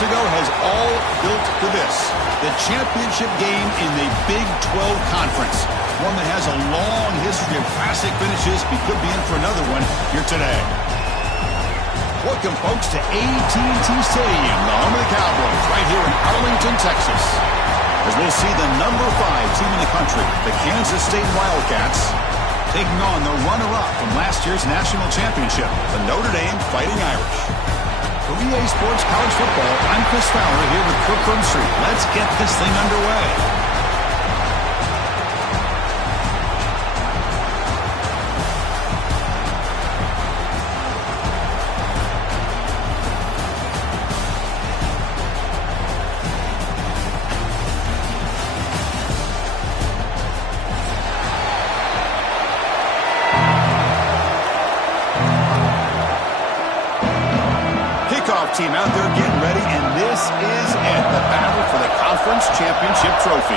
months ago has all built to this. The championship game in the Big 12 Conference. One that has a long history of classic finishes. We could be in for another one here today. Welcome, folks, to AT&T Stadium, the home of the Cowboys, right here in Arlington, Texas. As we'll see the number 5 team in the country, the Kansas State Wildcats, taking on the runner-up from last year's national championship, the Notre Dame Fighting Irish. For EA Sports College Football, I'm Chris Fowler here with Kirk Herbstreit. Let's get this thing underway. Team out there getting ready, and this is it, the battle for the conference championship trophy.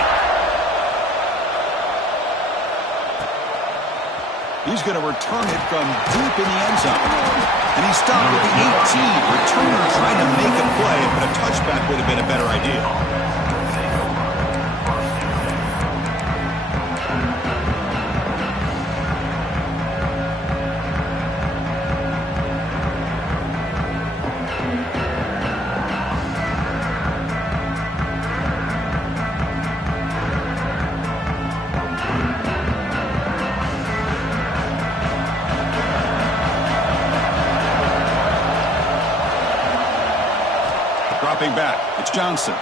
He's going to return it from deep in the end zone, and he stopped at the 18. Returner trying to make a play, but a touchback would have been a better idea. Dropping back, it's Johnson.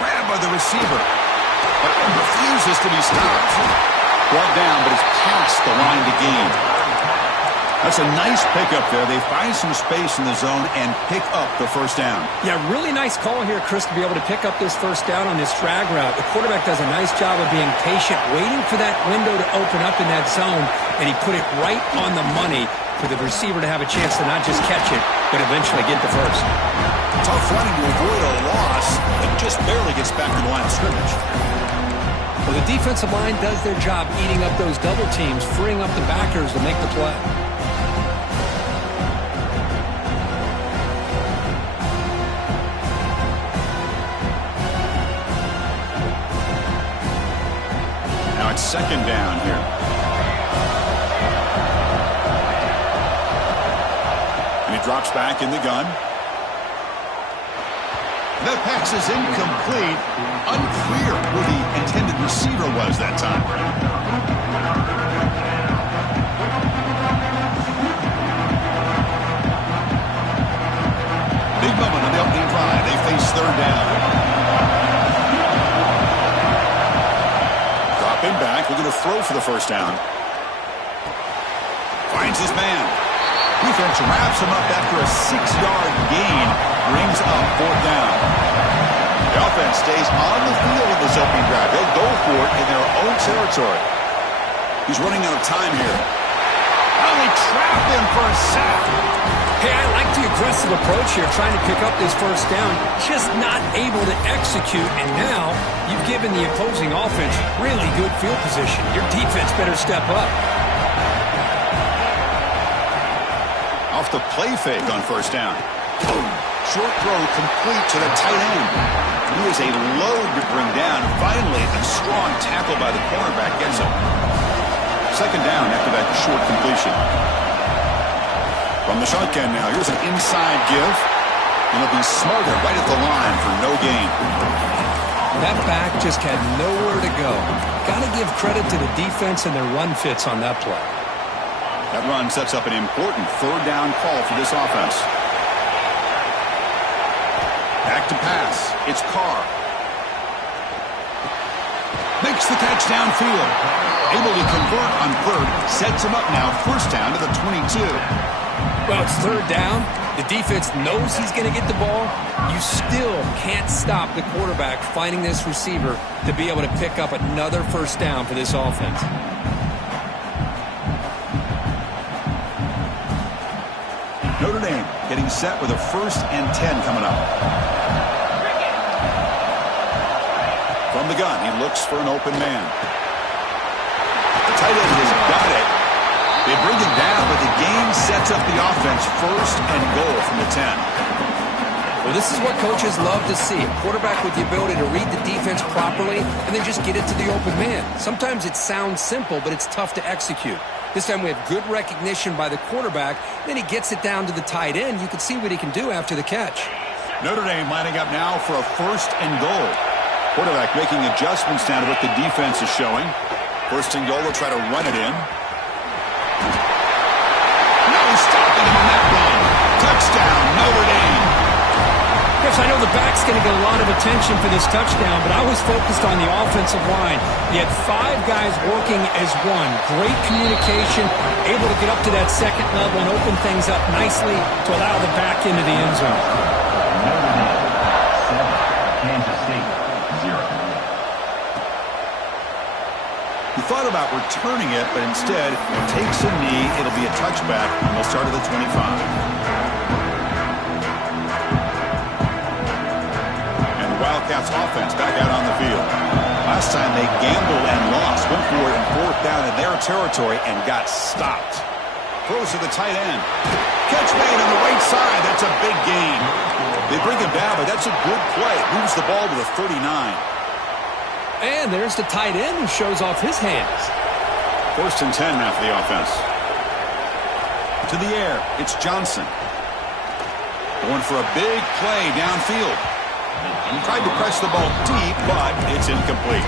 Grabbed by the receiver, but refuses to be stopped. Brought down, but it's past the line to gain. That's a nice pickup there. They find some space in the zone and pick up the first down. Yeah, really nice call here, Chris, to be able to pick up this first down on this drag route. The quarterback does a nice job of being patient, waiting for that window to open up in that zone, and he put it right on the money for the receiver to have a chance to not just catch it, but eventually get the first. Tough running to avoid a loss, and just barely gets back to the line of scrimmage. Well, the defensive line does their job eating up those double teams, freeing up the backers to make the play. Now it's second down here. Drops back in the gun. The pass is incomplete. Unclear who the intended receiver was that time. Big moment on the opening drive. They face third down. Dropping back. We're going to throw for the first down. Finds his man. Defense wraps him up after a 6-yard gain, brings up fourth down. The offense stays on the field in this opening drive. They'll go for it in their own territory. He's running out of time here. Oh, they trap him for a sack. Hey, I like the aggressive approach here, trying to pick up this first down, just not able to execute, and now you've given the opposing offense really good field position. Your defense better step up. Off the play fake on first down. Short throw complete to the tight end. He is a load to bring down. Finally, a strong tackle by the cornerback gets him. Second down after that short completion. From the shotgun now, here's an inside give. And he'll be smarter right at the line for no gain. That back just had nowhere to go. Got to give credit to the defense and their run fits on that play. That run sets up an important third down call for this offense. Back to pass. It's Carr. Makes the catch downfield. Able to convert on third. Sets him up now. First down to the 22. Well, it's third down. The defense knows he's going to get the ball. You still can't stop the quarterback finding this receiver to be able to pick up another first down for this offense. Notre Dame getting set with a 1st and 10 coming up. From the gun, he looks for an open man. The tight end has got it. They bring it down, but the game sets up the offense 1st and goal from the 10. Well, this is what coaches love to see. A quarterback with the ability to read the defense properly and then just get it to the open man. Sometimes it sounds simple, but it's tough to execute. This time we have good recognition by the quarterback. Then he gets it down to the tight end. You can see what he can do after the catch. Notre Dame lining up now for a 1st and goal. Quarterback making adjustments now to what the defense is showing. 1st and goal, will try to run it in. No stopping him on that run. Touchdown, Notre Dame. Yes, I know the back's going to get a lot of attention for this touchdown, but I was focused on the offensive line. You had 5 guys working as one. Great communication, able to get up to that second level and open things up nicely to allow the back into the end zone. Notre Dame 7, Kansas State 0. He thought about returning it, but instead takes a knee. It'll be a touchback, and they'll start at the 25. Wildcats offense back out on the field. Last time they gambled and lost. Went for it in 4th down in their territory and got stopped. Throws to the tight end. Catch made on the right side. That's a big gain. They bring him down, but that's a good play. Moves the ball to the 39. And there's the tight end who shows off his hands. 1st and 10 now for the offense. To the air. It's Johnson. Going for a big play downfield. Tried to press the ball deep, but it's incomplete.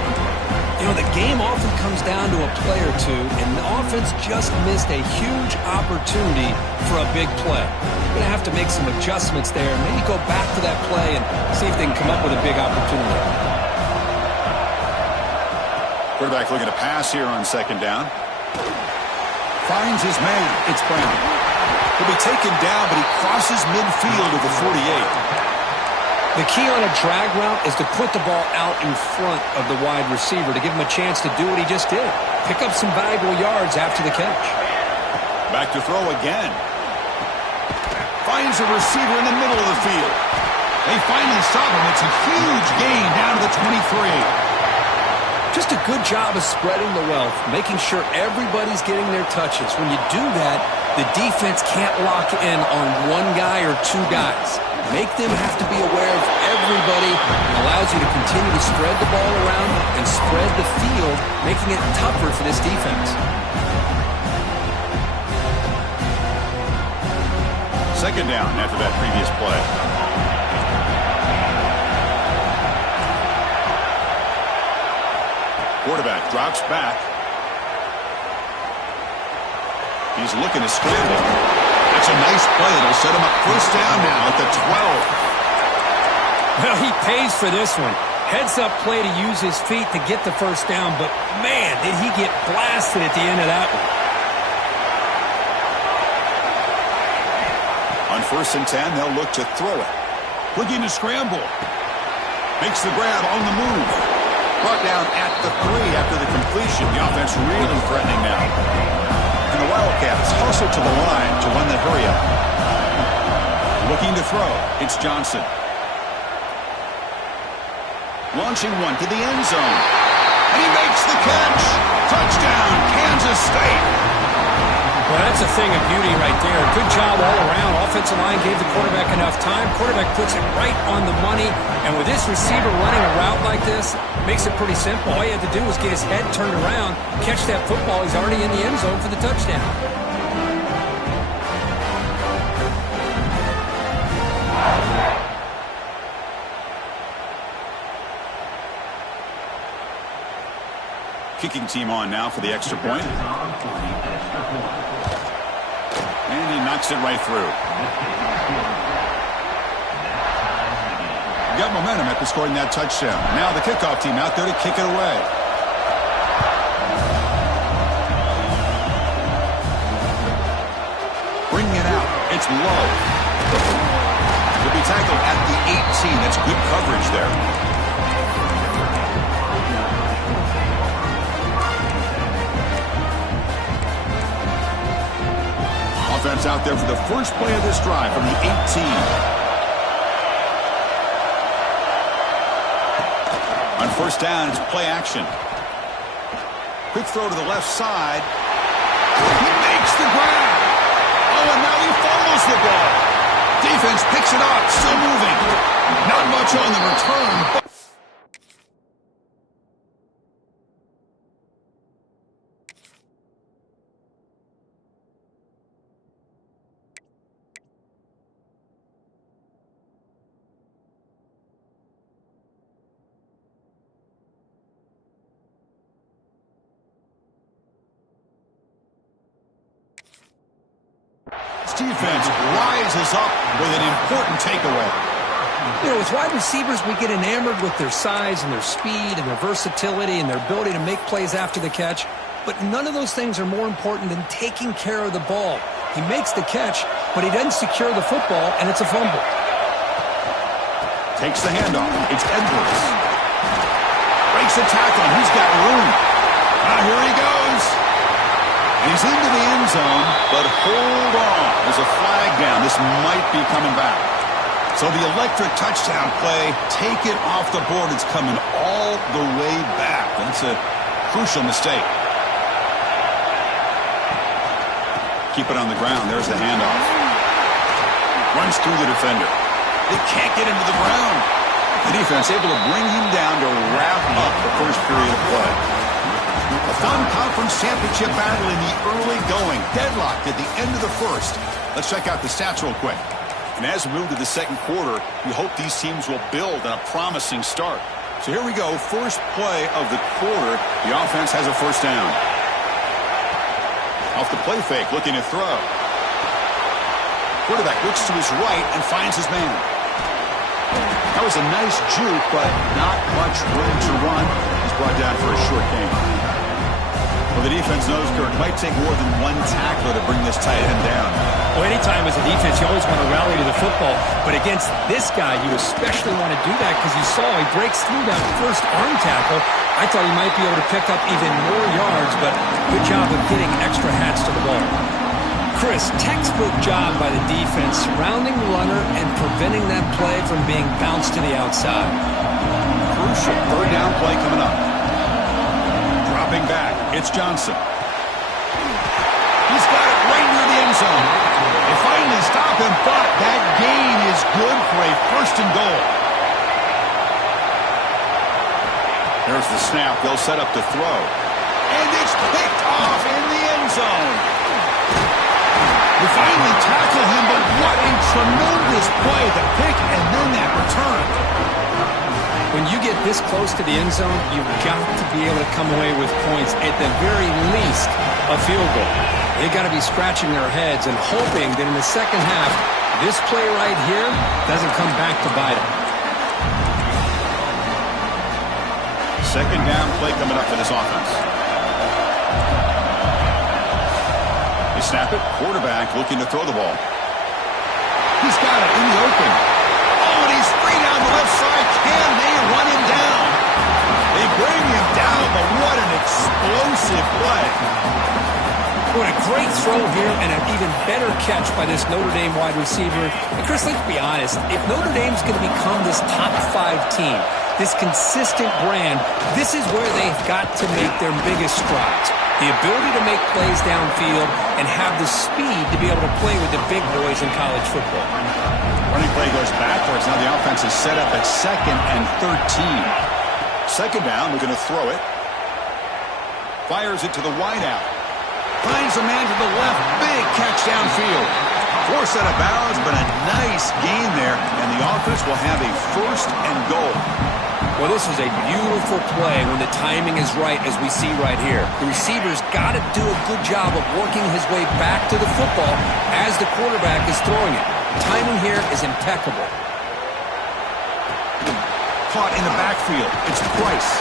You know, the game often comes down to a play or two, and the offense just missed a huge opportunity for a big play. Going to have to make some adjustments there, maybe go back to that play and see if they can come up with a big opportunity. Quarterback looking to pass here on 2nd down. Finds his man. It's Brown. He'll be taken down, but he crosses midfield to the 48. The key on a drag route is to put the ball out in front of the wide receiver to give him a chance to do what he just did. Pick up some valuable yards after the catch. Back to throw again. Finds a receiver in the middle of the field. They finally stop him. It's a huge gain down to the 23. Just a good job of spreading the wealth, making sure everybody's getting their touches. When you do that, the defense can't lock in on one guy or 2 guys. Make them have to be aware of everybody. It allows you to continue to spread the ball around and spread the field, making it tougher for this defense. 2nd down after that previous play. Quarterback drops back. He's looking to scramble. That's a nice play. It'll set him up 1st down now at the 12. Well, he pays for this one. Heads-up play to use his feet to get the 1st down, but, man, did he get blasted at the end of that one. On 1st and 10, they'll look to throw it. Looking to scramble. Makes the grab on the move. Brought down at the 3 after the completion. The offense really threatening now. And the Wildcats hustle to the line to run the hurry up. Looking to throw. It's Johnson. Launching one to the end zone. And he makes the catch. Touchdown, Kansas State. Well, that's a thing of beauty right there. Good job all around. Offensive line gave the quarterback enough time. Quarterback puts it right on the money. And with this receiver running a route like this, makes it pretty simple. All he had to do was get his head turned around, catch that football. He's already in the end zone for the touchdown. Kicking team on now for the extra point. And he knocks it right through. Got momentum after scoring that touchdown. Now the kickoff team out there to kick it away. Bringing it out. It's low. He'll be tackled at the 18. That's good coverage there. Offense out there for the first play of this drive from the 18. On 1st down, it's play action. Quick throw to the left side. He makes the grab. Oh, and now he fumbles the ball. Defense picks it up, still moving. on the return. Defense rises up with an important takeaway. You know, as wide receivers, we get enamored with their size and their speed and their versatility and their ability to make plays after the catch, but none of those things are more important than taking care of the ball. He makes the catch, but he doesn't secure the football, and it's a fumble. Takes the handoff. It's Edwards. Breaks a tackle. He's got room. Here he goes. He's into the end zone, but hold on. There's a flag down. This might be coming back. So the electric touchdown play, take it off the board. It's coming all the way back. That's a crucial mistake. Keep it on the ground. There's the handoff. Runs through the defender. They can't get into the ground. The defense able to bring him down to wrap up the first period of play. A fun conference championship battle in the early going. Deadlocked at the end of the first. Let's check out the stats real quick. And as we move to the second quarter, we hope these teams will build on a promising start. So here we go. First play of the quarter. The offense has a first down. Off the play fake, looking to throw. Quarterback looks to his right and finds his man. That was a nice juke, but not much room to run. He's brought down for a short gain. Well, the defense knows, Kirk, it might take more than one tackler to bring this tight end down. Well, anytime as a defense, you always want to rally to the football. But against this guy, you especially want to do that because you saw he breaks through that first arm tackle. I thought he might be able to pick up even more yards, but good job of getting extra hats to the ball. Chris, textbook job by the defense, surrounding the runner and preventing that play from being bounced to the outside. Crucial third down play coming up. Dropping back, it's Johnson. He's got it right near the end zone. They finally stop him, but that gain is good for a first and goal. There's the snap. They'll set up to throw. And it's picked off in the end zone. They finally tackle him, but what a tremendous play. The pick and then that return. When you get this close to the end zone, you've got to be able to come away with points, at the very least, a field goal. They've got to be scratching their heads and hoping that in the second half, this play right here doesn't come back to bite them. Second down play coming up for this offense. They snap it. Quarterback looking to throw the ball. He's got it in the open. Oh, and he's free down the left side. Can they run him down? They bring him down, but what an explosive play. What a great throw here and an even better catch by this Notre Dame wide receiver. And Chris, let's be honest. If Notre Dame's going to become this top 5 team, this consistent brand, this is where they've got to make their biggest strides. The ability to make plays downfield and have the speed to be able to play with the big boys in college football. Running play goes backwards. Now the offense is set up at 2nd and 13. Second down, we're going to throw it. Fires it to the wideout. Finds a man to the left. Big catch downfield. Forced out of bounds, but a nice gain there. And the offense will have a first and goal. Well, this is a beautiful play when the timing is right, as we see right here. The receiver's got to do a good job of working his way back to the football as the quarterback is throwing it. Timing here is impeccable. Caught in the backfield. It's Price.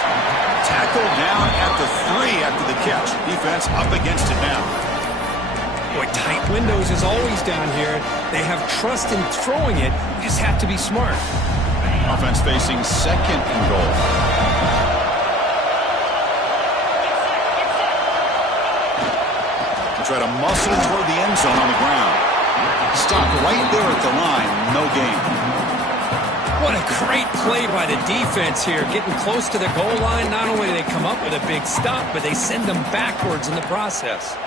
Tackled down at the 3 after the catch. Defense up against it now. Boy, tight windows is always down here. They have trust in throwing it. You just have to be smart. Offense facing 2nd and goal. They try to muscle toward the end zone on the ground. Stop right there at the line. No gain. What a great play by the defense here. Getting close to the goal line, not only do they come up with a big stop, but they send them backwards in the process.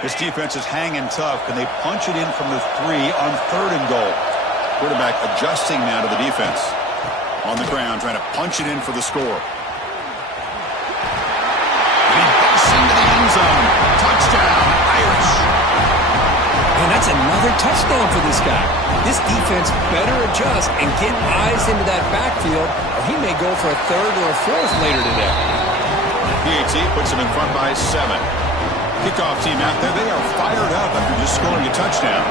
This defense is hanging tough. Can they punch it in from the 3 on 3rd and goal? Quarterback adjusting now to the defense. On the ground, trying to punch it in for the score. And he busts into the end zone. Touchdown, Irish. And that's another touchdown for this guy. This defense better adjust and get eyes into that backfield, or he may go for a third or a fourth later today. PAT puts him in front by 7. Kickoff team out there, they are fired up after just scoring a touchdown.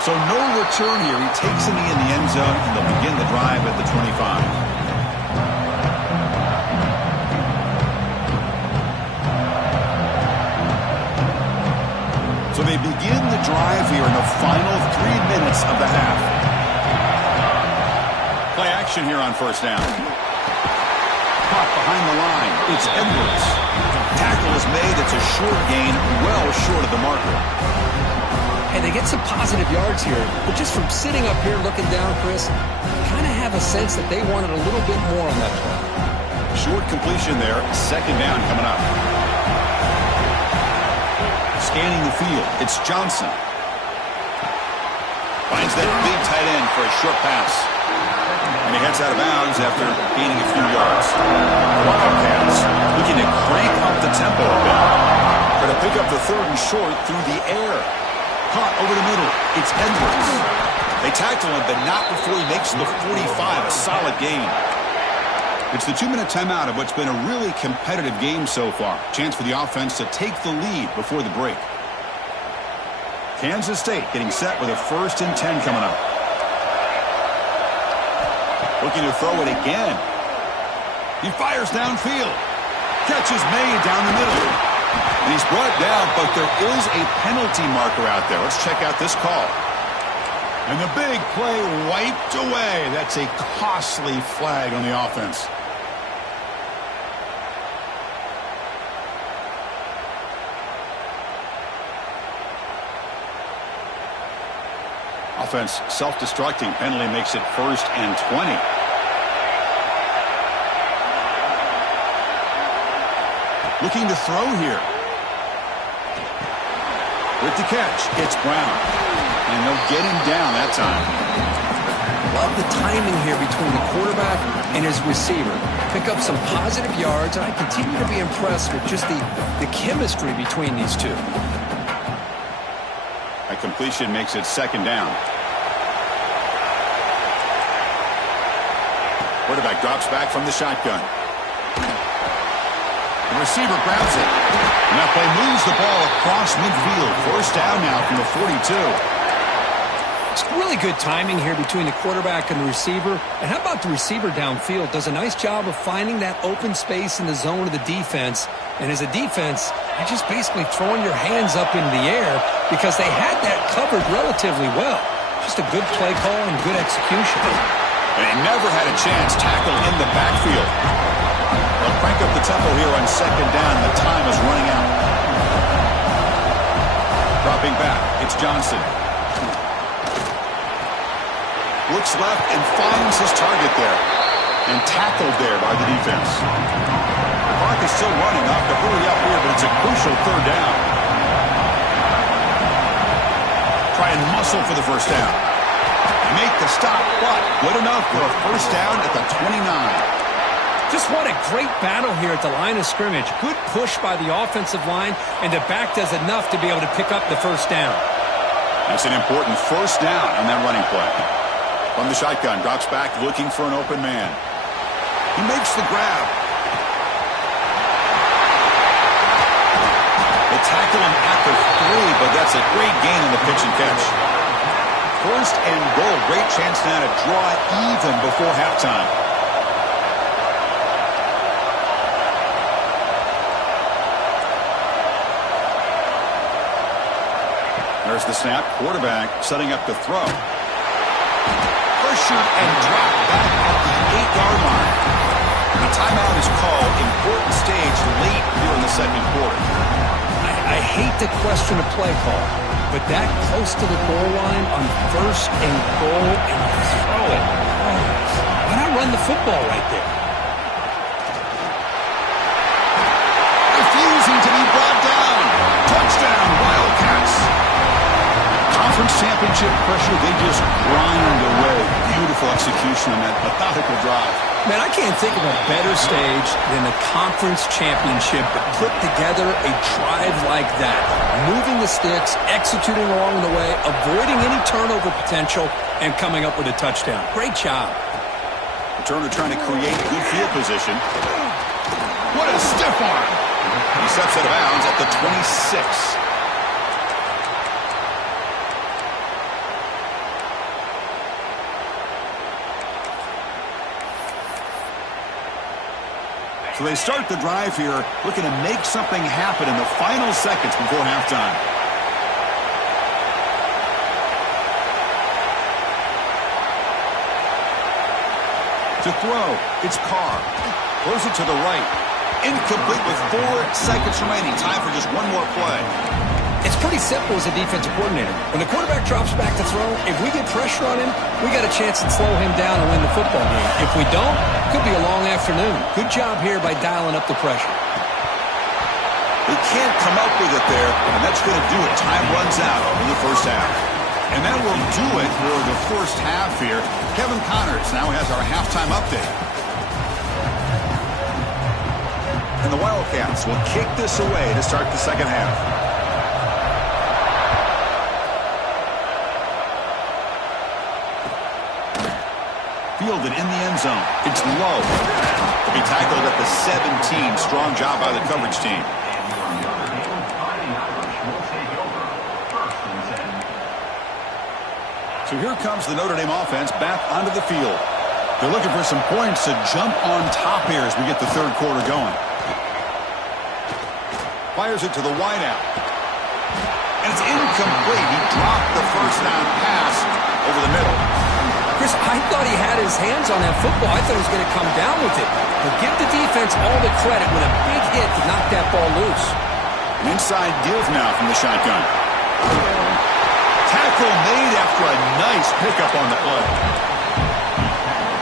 So no return here. He takes a knee in the end zone, and they'll begin the drive at the 25. So they begin the drive here in the final 3 minutes of the half. Play action here on first down. Caught behind the line. It's Edwards. Tackle is made. It's a short gain, well short of the marker. And they get some positive yards here, but just from sitting up here looking down, Chris, kind of have a sense that they wanted a little bit more on that play. Short completion there. Second down coming up. Scanning the field, it's Johnson. Finds that big tight end for a short pass. And he heads out of bounds after gaining a few yards. Wildcats looking to crank up the tempo a bit. Try to pick up the third and short through the air. Caught over the middle, it's Edwards. They tackle him, but not before he makes the 45, a solid gain. It's the 2-minute timeout of what's been a really competitive game so far. Chance for the offense to take the lead before the break. Kansas State getting set with a 1st and 10 coming up. Looking to throw it again. He fires downfield. Catch is made down the middle. And he's brought down, but there is a penalty marker out there. Let's check out this call. And the big play wiped away. That's a costly flag on the offense. Offense self-destructing. Penalty makes it 1st and 20. Looking to throw here. With the catch, it's Brown. And they'll get him down that time. Love the timing here between the quarterback and his receiver. Pick up some positive yards, and I continue to be impressed with just the chemistry between these two. A completion makes it 2nd down. Quarterback drops back from the shotgun. The receiver grabs it. And that play moves the ball across midfield. 1st down now from the 42. It's really good timing here between the quarterback and the receiver. And how about the receiver downfield? Does a nice job of finding that open space in the zone of the defense. And as a defense, you're just basically throwing your hands up in the air because they had that covered relatively well. Just a good play call and good execution. And he never had a chance. Tackle in the backfield. They'll crank up the tempo here on 2nd down. The time is running out. Dropping back, it's Johnson. Looks left and finds his target there. And tackled there by the defense. The clock is still running. Off to hurry up here, but it's a crucial 3rd down. Try and muscle for the 1st down. Make the stop, but good enough for a 1st down at the 29. Just what a great battle here at the line of scrimmage. Good push by the offensive line, and the back does enough to be able to pick up the 1st down. That's an important 1st down on that running play. From the shotgun, drops back looking for an open man. He makes the grab. They tackle him at the 3, but that's a great gain on the pitch and catch. 1st and goal. Great chance now to draw even before halftime. There's the snap. Quarterback setting up to throw. Pressured and dropped back at the 8-yard line. The timeout is called. Important stage late here in the 2nd quarter. I hate to question a play call, but that close to the goal line on 1st and goal and you throw it. Why not run the football right there? Refusing to be brought down. Touchdown, Wildcats. championship pressure, they just grind away. Beautiful execution on that methodical drive. Man, I can't think of a better stage than the conference championship to put together a drive like that. Moving the sticks, executing along the way, avoiding any turnover potential, and coming up with a touchdown. Great job. Turner trying to create good field position. What a stiff arm. He steps out of bounds at the 26. So they start the drive here, looking to make something happen in the final seconds before halftime. To throw, it's Carr. Throws it to the right. Incomplete with 4 seconds remaining. Time for just one more play. It's pretty simple as a defensive coordinator. When the quarterback drops back to throw, if we get pressure on him, we got a chance to slow him down and win the football game. If we don't, it could be a long afternoon. Good job here by dialing up the pressure. They can't come up with it there, and that's going to do it. Time runs out in the first half. And that will do it for the first half here. Kevin Connors now has our halftime update. And the Wildcats will kick this away to start the second half. Fielded in the end zone. It's low. To be tackled at the 17. Strong job by the coverage team. So here comes the Notre Dame offense back onto the field. They're looking for some points to jump on top here as we get the third quarter going. Fires it to the wideout. And it's incomplete. He dropped the first down pass over the middle. Chris, I thought he had his hands on that football. I thought he was going to come down with it. But give the defense all the credit with a big hit to knock that ball loose. An inside give now from the shotgun. Tackle made after a nice pickup on the play.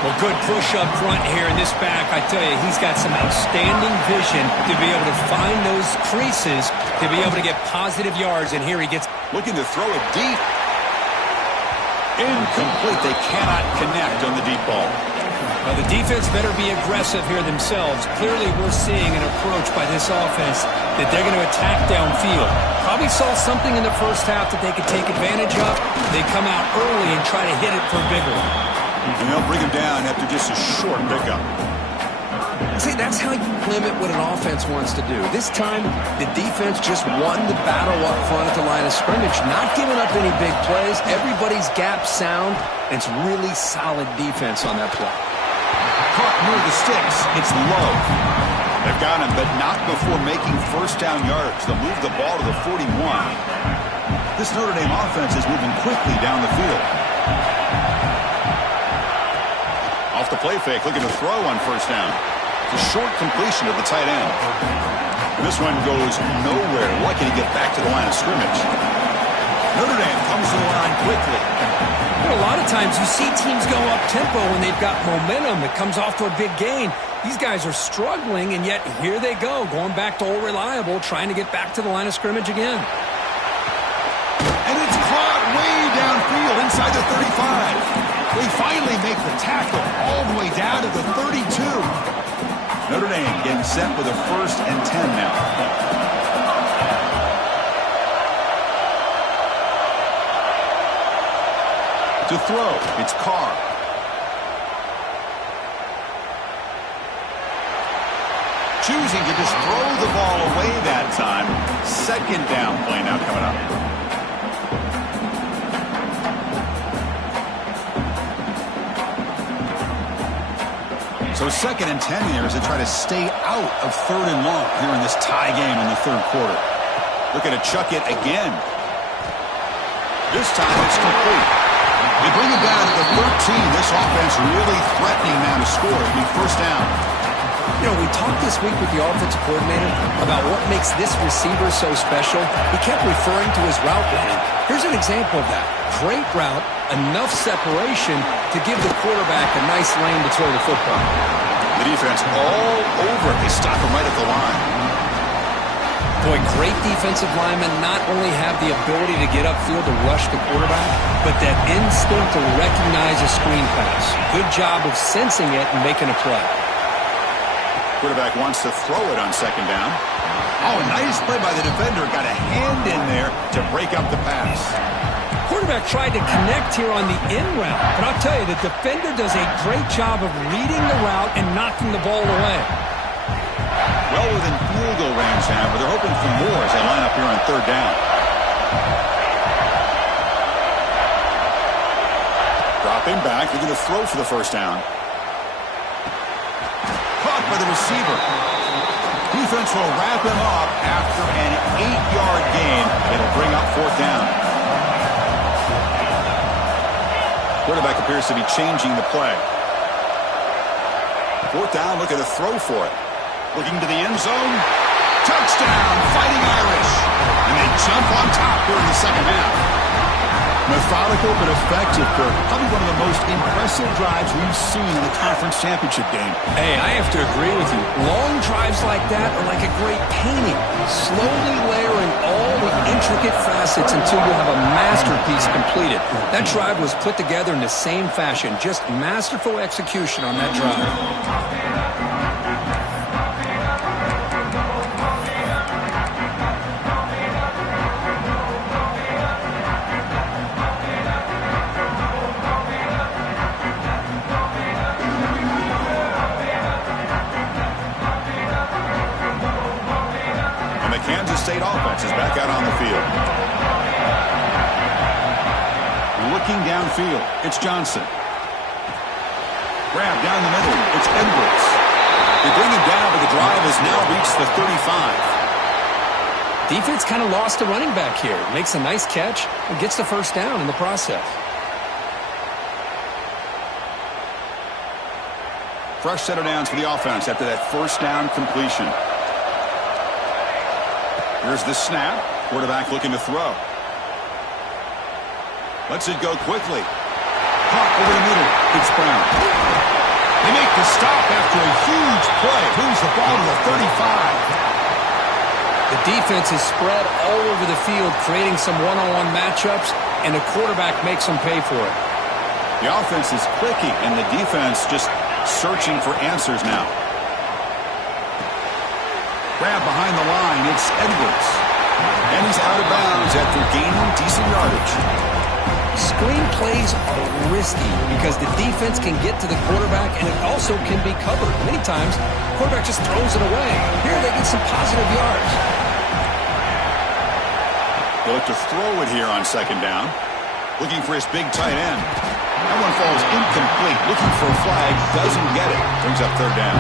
Well, good push up front here in this back. I tell you, he's got some outstanding vision to be able to find those creases, to be able to get positive yards. And here he gets... Looking to throw it deep. Incomplete. They cannot connect on the deep ball. Well, the defense better be aggressive here themselves. Clearly, we're seeing an approach by this offense that they're going to attack downfield. Probably saw something in the first half that they could take advantage of. They come out early and try to hit it for a bigger one. And they'll bring him down after just a short pickup. See, that's how you limit what an offense wants to do. This time, the defense just won the battle up front at the line of scrimmage, not giving up any big plays. Everybody's gap sound, and it's really solid defense on that play. Caught near the sticks. It's low. They've got him, but not before making first down yards. They'll move the ball to the 41. This Notre Dame offense is moving quickly down the field. Off the play fake, looking to throw on first down. The short completion of the tight end. And this one goes nowhere. Lucky to get back to the line of scrimmage. Notre Dame comes to the line quickly. You know, a lot of times you see teams go up-tempo when they've got momentum. It comes off to a big gain. These guys are struggling, and yet here they go, going back to old reliable, trying to get back to the line of scrimmage again. And it's caught way downfield inside the 35. They finally make the tackle all the way down to the 32. Notre Dame getting set with a 1st and 10 now. To throw, it's Carr. Choosing to just throw the ball away that time. 2nd down play now coming up. So 2nd and 10 here as they try to stay out of 3rd and long here in this tie game in the 3rd quarter. Looking to chuck it again. This time it's complete. They bring it down to the 13. This offense really threatening now to score. It'll be 1st down. You know, we talked this week with the offensive coordinator about what makes this receiver so special. He kept referring to his route running. Here's an example of that. Great route, enough separation to give the quarterback a nice lane to throw the football. The defense all over it. They stop him right at the line. Boy, great defensive linemen not only have the ability to get upfield to rush the quarterback, but that instinct to recognize a screen pass. Good job of sensing it and making a play. Quarterback wants to throw it on second down. Oh, nice play by the defender. Got a hand in there to break up the pass. Quarterback tried to connect here on the in route, but I'll tell you, the defender does a great job of reading the route and knocking the ball away. Well within field goal range now, but they're hoping for more as they line up here on third down. Dropping back, they're going to throw for the first down. Caught by the receiver. Defense will wrap him up after an 8-yard gain. It'll bring up fourth down. Quarterback appears to be changing the play. Fourth down, looking to throw for it. Looking to the end zone. Touchdown, Fighting Irish. And they jump on top here in the second half. Methodical but effective, Kirk. Probably one of the most impressive drives we've seen in the conference championship game. Hey, I have to agree with you. Long drives like that are like a great painting. Slowly layering all the intricate facets until you have a masterpiece completed. That drive was put together in the same fashion. Just masterful execution on that drive. State offense is back out on the field. Looking downfield, it's Johnson. Grab down the middle, it's Edwards. They bring him down, but the drive has now reached the 35. Defense kind of lost the running back here. Makes a nice catch and gets the first down in the process. Fresh set of downs for the offense after that first down completion. Here's the snap. Quarterback looking to throw. Lets it go quickly. Caught over the middle. It's Brown. They make the stop after a huge play. Moves the ball to the 35. The defense is spread all over the field, creating some one-on-one matchups, and the quarterback makes them pay for it. The offense is clicking, and the defense just searching for answers now. Grab behind the line, it's Edwards. And he's out of bounds after gaining decent yardage. Screen plays are risky because the defense can get to the quarterback and it also can be covered. Many times, the quarterback just throws it away. Here they get some positive yards. They look to throw it here on second down. Looking for his big tight end. That one falls incomplete. Looking for a flag, doesn't get it. Brings up third down.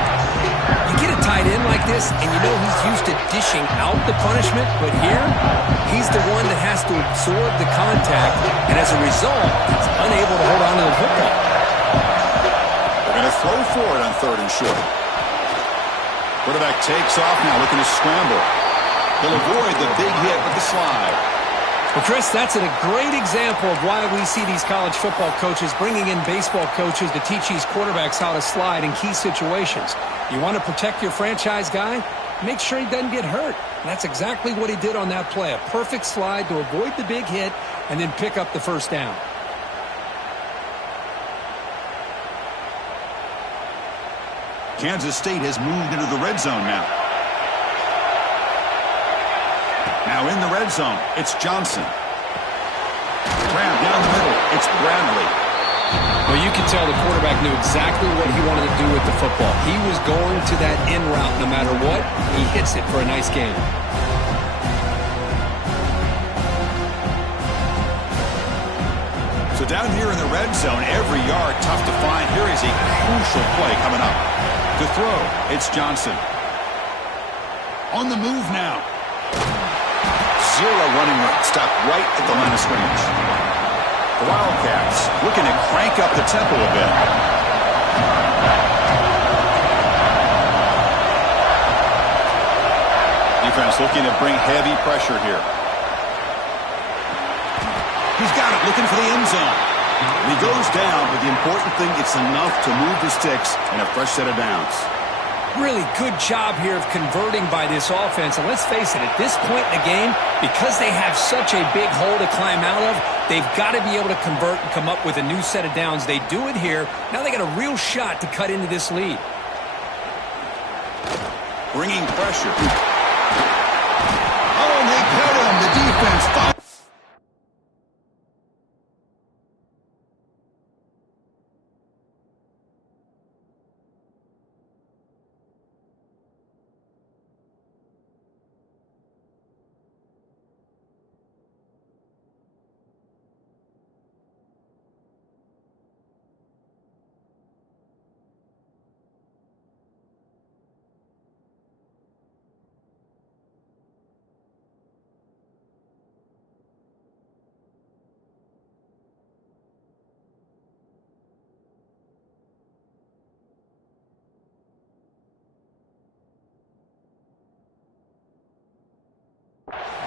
You get a tight end like this, and you know he's used to dishing out the punishment, but here, he's the one that has to absorb the contact, and as a result, he's unable to hold on to the football. They're going to throw for it on third and short. Quarterback takes off now, looking to scramble. He'll avoid the big hit with the slide. Well, Chris, that's a great example of why we see these college football coaches bringing in baseball coaches to teach these quarterbacks how to slide in key situations. You want to protect your franchise guy? Make sure he doesn't get hurt. And that's exactly what he did on that play. A perfect slide to avoid the big hit and then pick up the first down. Kansas State has moved into the red zone now. Now in the red zone, it's Johnson. Grab down the middle, it's Bradley. Well, you can tell the quarterback knew exactly what he wanted to do with the football. He was going to that in route no matter what. He hits it for a nice gain. So down here in the red zone, every yard tough to find. Here is a crucial play coming up. To throw, it's Johnson. On the move now. Zero running room, stopped right at the line of scrimmage. The Wildcats looking to crank up the tempo a bit. Defense looking to bring heavy pressure here. He's got it, looking for the end zone. And he goes down, but the important thing, it's enough to move the sticks and a fresh set of downs. Really good job here of converting by this offense. And let's face it, at this point in the game, because they have such a big hole to climb out of, they've got to be able to convert and come up with a new set of downs. They do it here. Now they got a real shot to cut into this lead. Bringing pressure. Oh, and they get him. The defense finds.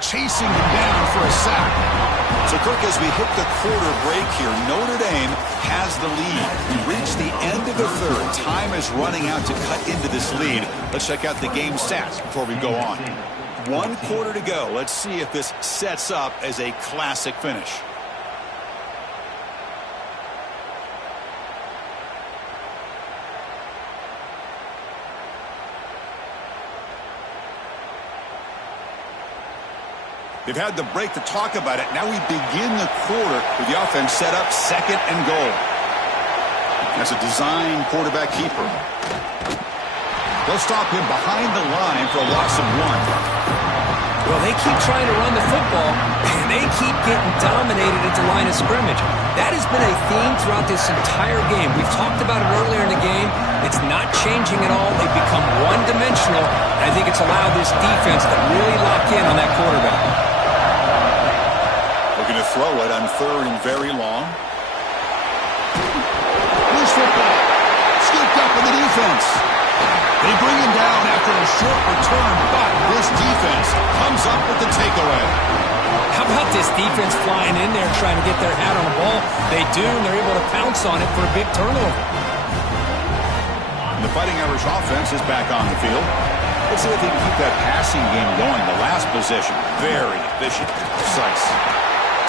Chasing him down for a sack. So, Kirk, as we hit the quarter break here, Notre Dame has the lead. We reach the end of the third. Time is running out to cut into this lead. Let's check out the game stats before we go on. 1 quarter to go. Let's see if this sets up as a classic finish. They've had the break to talk about it. Now we begin the quarter with the offense set up 2nd and goal. As a design quarterback keeper. They'll stop him behind the line for a loss of 1. Well, they keep trying to run the football, and they keep getting dominated at the line of scrimmage. That has been a theme throughout this entire game. We've talked about it earlier in the game. It's not changing at all. They've become one-dimensional, and I think it's allowed this defense to really lock in on that quarterback. Looking to throw it on 3rd and very long. Loose football. Scooped up in the defense. They bring him down after a short return, but this defense comes up with the takeaway. How about this defense flying in there trying to get their hat on the ball? They do, and they're able to pounce on it for a big turnover. And the Fighting Irish offense is back on the field. Let's see if they can keep that passing game going. The last possession, very efficient, precise.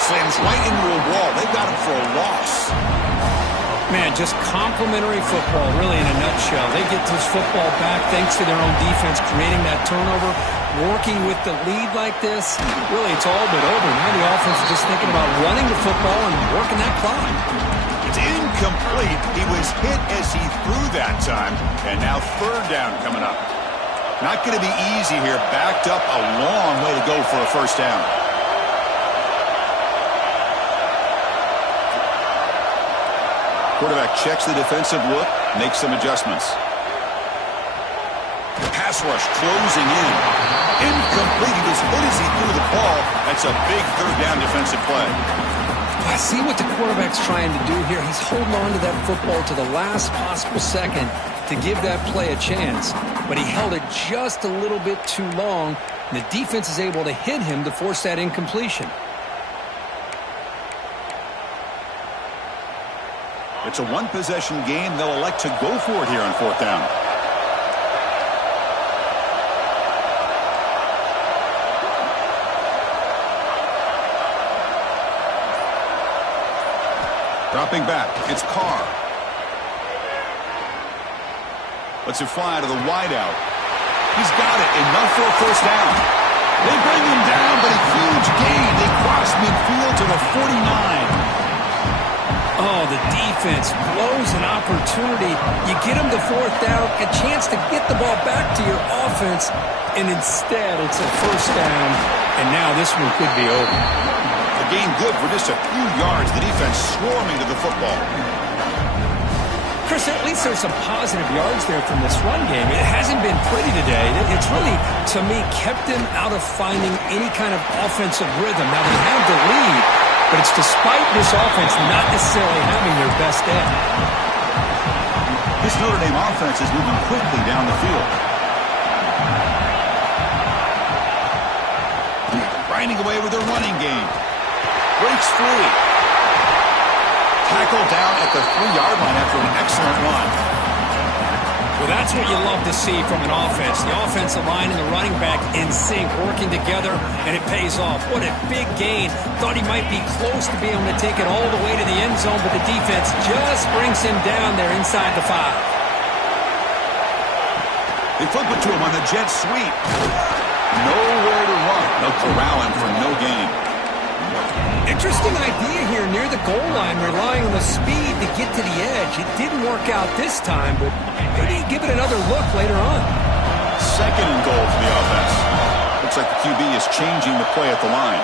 Slams right into a wall. They got him for a loss. Man, just complimentary football, really, in a nutshell. They get this football back thanks to their own defense, creating that turnover, working with the lead like this. Really, it's all but over. Now the offense is just thinking about running the football and working that clock. It's incomplete. He was hit as he threw that time, and now 3rd down coming up. Not going to be easy here. Backed up a long way to go for a 1st down. Quarterback checks the defensive look, makes some adjustments. Pass rush closing in. Incomplete. He was hit as he threw the ball. That's a big 3rd down defensive play. I see what the quarterback's trying to do here. He's holding on to that football to the last possible second to give that play a chance. But he held it just a little bit too long, and the defense is able to hit him to force that incompletion. It's a 1-possession game. They'll elect to go for it here on 4th down. Dropping back, it's Carr. Lets it fly to the wideout. He's got it, enough for a 1st down. They bring him down, but a huge gain. They cross midfield to the 49. Oh, the defense blows an opportunity. You get them to 4th down, a chance to get the ball back to your offense, and instead it's a 1st down, and now this one could be over. The gain good for just a few yards. The defense swarming to the football. Chris, at least there's some positive yards there from this run game. It hasn't been pretty today. It's really, to me, kept them out of finding any kind of offensive rhythm. Now, they have the lead, but it's despite this offense not necessarily having their best day. This Notre Dame offense is moving quickly down the field. Grinding away with their running game. Breaks free. Tackled down at the 3-yard line after an excellent run. Well, that's what you love to see from an offense. The offensive line and the running back in sync, working together, and it pays off. What a big gain. Thought he might be close to being able to take it all the way to the end zone, but the defense just brings him down there inside the 5. They flip it to him on the jet sweep. Nowhere to run. They'll corral him for no gain. Interesting idea here near the goal line, relying on the speed to get to the edge. It didn't work out this time, but maybe give it another look later on. 2nd and goal for the offense. Looks like the QB is changing the play at the line.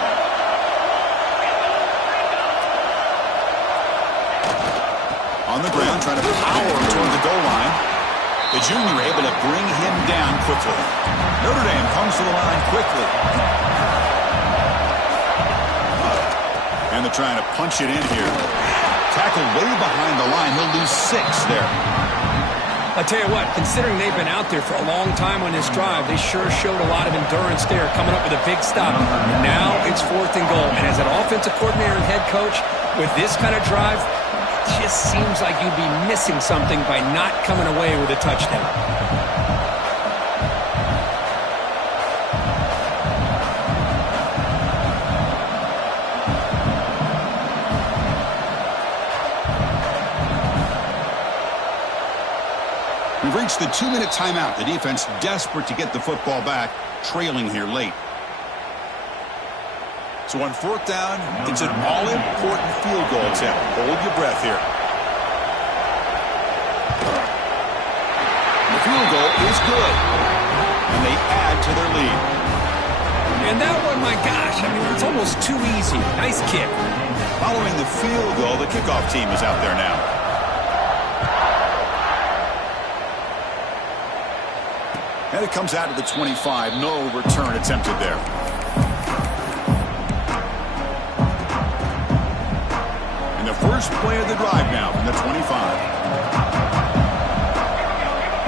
On the ground, trying to power toward the goal line. The junior able to bring him down quickly. Notre Dame comes to the line quickly. And they're trying to punch it in here. Tackled way behind the line. He'll lose 6 there. I tell you what, considering they've been out there for a long time on this drive, they sure showed a lot of endurance there, coming up with a big stop. And now it's 4th and goal. And as an offensive coordinator and head coach, with this kind of drive, it just seems like you'd be missing something by not coming away with a touchdown. We've reached the 2-minute timeout. The defense desperate to get the football back, trailing here late. So on 4th down, it's an all-important field goal attempt. Hold your breath here. The field goal is good, and they add to their lead. And that one, my gosh, I mean, it's almost too easy. Nice kick. Following the field goal, the kickoff team is out there now. And it comes out of the 25. No return attempted there. And the first play of the drive now from the 25.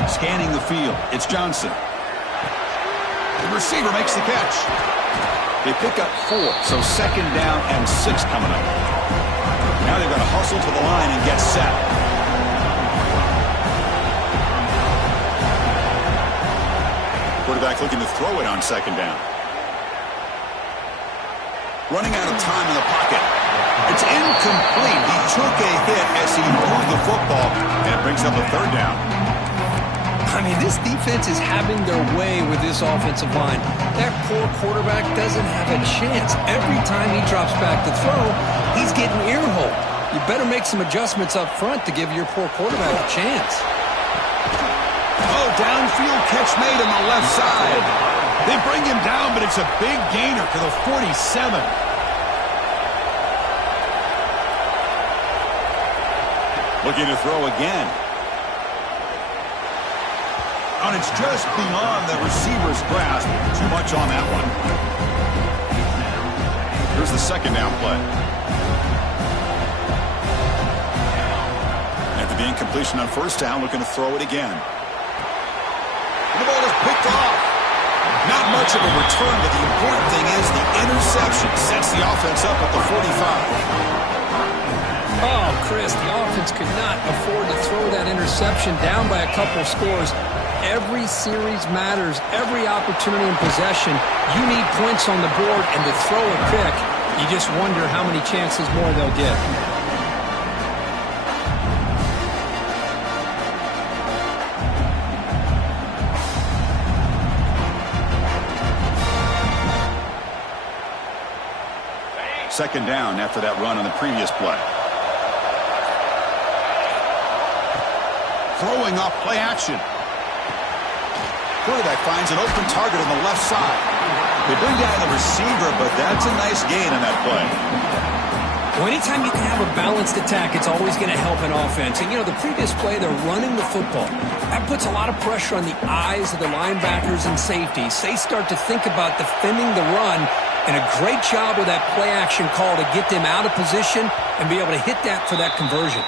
Scanning the field. It's Johnson. The receiver makes the catch. They pick up 4. So 2nd down and 6 coming up. Now they've got to hustle to the line and get set. Quarterback looking to throw it on 2nd down. Running out of time in the pocket. It's incomplete. He took a hit as he moved the football, and it brings up a 3rd down. I mean, this defense is having their way with this offensive line. That poor quarterback doesn't have a chance. Every time he drops back to throw, he's getting ear-holed. You better make some adjustments up front to give your poor quarterback a chance. Oh, downfield catch made on the left side. They bring him down, but it's a big gainer for the 47. Looking to throw again. And it's just beyond the receiver's grasp. Too much on that one. Here's the 2nd down play. After the incompletion on 1st down, looking to throw it again. The ball is picked off. Not much of a return, but the important thing is the interception sets the offense up at the 45. Oh, Chris, the offense could not afford to throw that interception down by a couple scores. Every series matters. Every opportunity in possession. You need points on the board, and to throw a pick, you just wonder how many chances more they'll get. Second down after that run on the previous play. Throwing off play action. Quarterback finds an open target on the left side. They bring down the receiver, but that's a nice gain on that play. Well, anytime you can have a balanced attack, it's always going to help an offense. And, you know, the previous play, they're running the football. That puts a lot of pressure on the eyes of the linebackers and safeties. They start to think about defending the run, and a great job with that play action call to get them out of position and be able to hit that for that conversion.